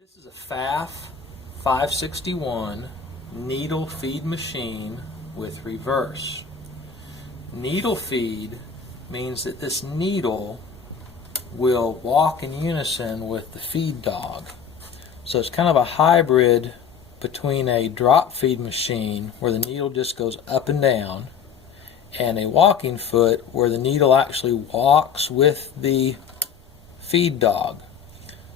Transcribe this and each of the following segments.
This is a Pfaff 561 needle feed machine with reverse. Needle feed means that this needle will walk in unison with the feed dog. So it's kind of a hybrid between a drop feed machine where the needle just goes up and down and a walking foot where the needle actually walks with the feed dog.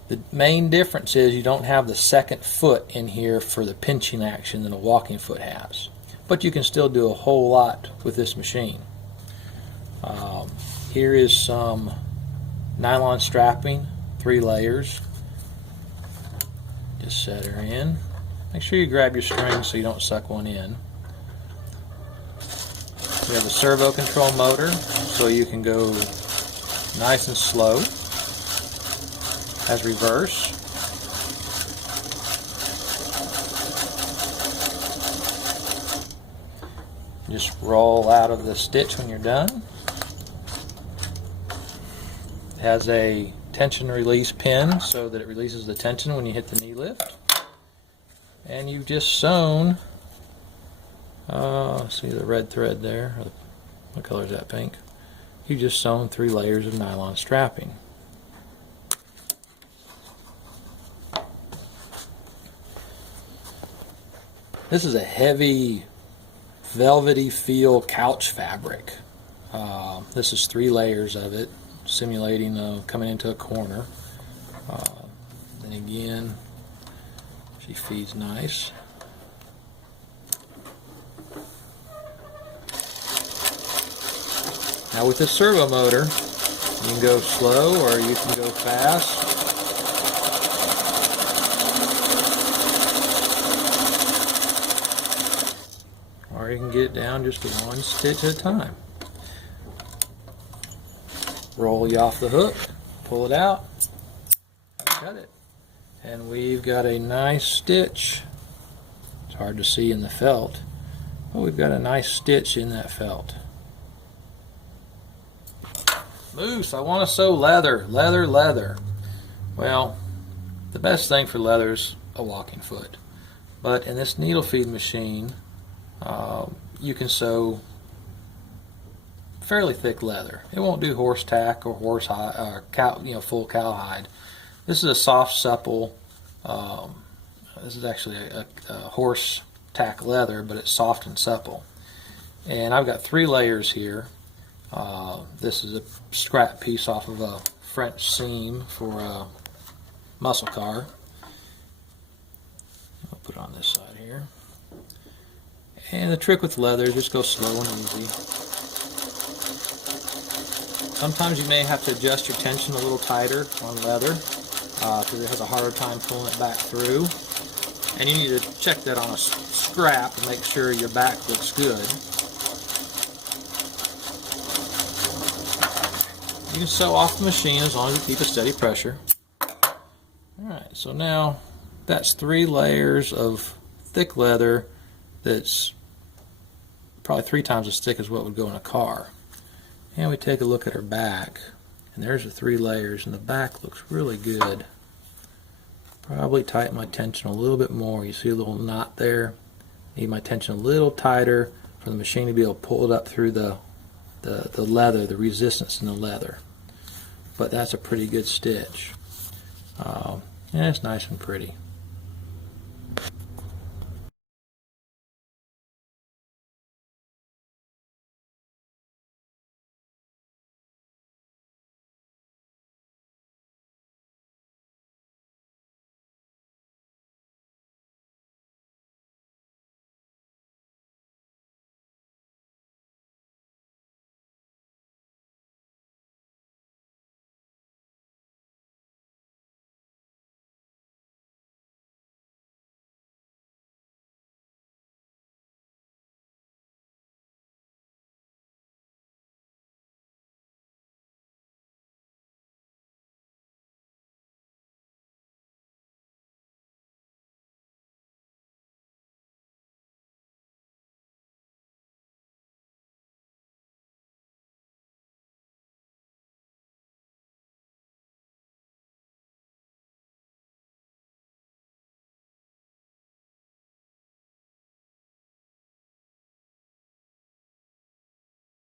The main difference is you don't have the second foot in here for the pinching action that a walking foot has. But you can still do a whole lot with this machine. Here is some nylon strapping, 3 layers. Just set her in. Make sure you grab your string so you don't suck one in. We have a servo control motor so you can go nice and slow. Has reverse. Just roll out of the stitch when you're done. It has a tension release pin so that it releases the tension when you hit the knee lift. And you've just sewn, see the red thread there? What color is that? Pink. You've just sewn 3 layers of nylon strapping. This is a heavy, velvety feel couch fabric. This is 3 layers of it, simulating coming into a corner. Then again, she feeds nice. Now with this servo motor, you can go slow or you can go fast. Or you can get it down just to 1 stitch at a time. Roll you off the hook, pull it out, cut it. And we've got a nice stitch. It's hard to see in the felt, but we've got a nice stitch in that felt. Moose, I want to sew leather, leather, leather. Well, the best thing for leather is a walking foot. But in this needle feed machine, you can sew fairly thick leather. It won't do horse tack or horse hide, or cow, full cowhide. This is a soft, supple. This is actually a horse tack leather, but it's soft and supple. And I've got 3 layers here. This is a scrap piece off of a French seam for a muscle car. I'll put it on this side here. And the trick with leather is just go slow and easy. Sometimes you may have to adjust your tension a little tighter on leather because it has a harder time pulling it back through. And you need to check that on a scrap and make sure your back looks good. You can sew off the machine as long as you keep a steady pressure. Alright, so now that's 3 layers of thick leather that's probably 3 times as thick as what would go in a car. And we take a look at her back, and there's the 3 layers, and the back looks really good. Probably tighten my tension a little bit more. You see a little knot there? Need my tension a little tighter for the machine to be able to pull it up through the leather, the resistance in the leather. But that's a pretty good stitch. And it's nice and pretty.